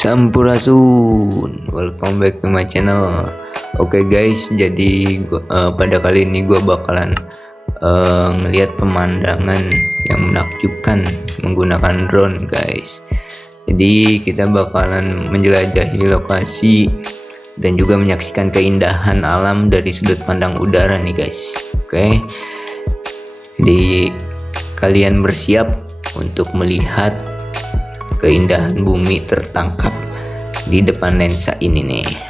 Sampurasun, welcome back to my channel. Oke guys, jadi pada kali ini gue bakalan ngelihat pemandangan yang menakjubkan menggunakan drone guys. Jadi kita bakalan menjelajahi lokasi dan juga menyaksikan keindahan alam dari sudut pandang udara nih guys. Oke, jadi kalian bersiap untuk melihat keindahan bumi tertangkap di depan lensa ini nih.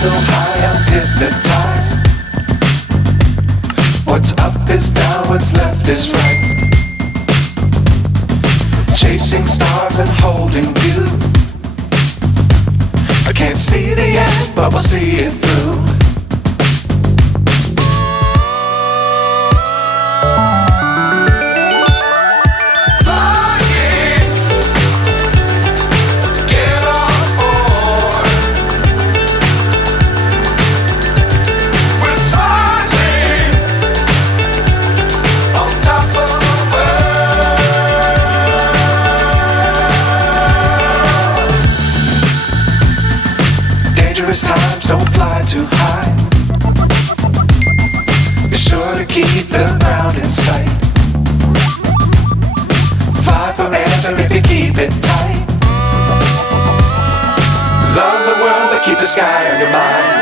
So high I'm hypnotized. What's up is down, what's left is right. Chasing stars and holding you. I can't see the end, but we'll see it through. Times don't fly too high. Be sure to keep the ground in sight. Fly forever if you keep it tight. Love the world but keep the sky on your mind.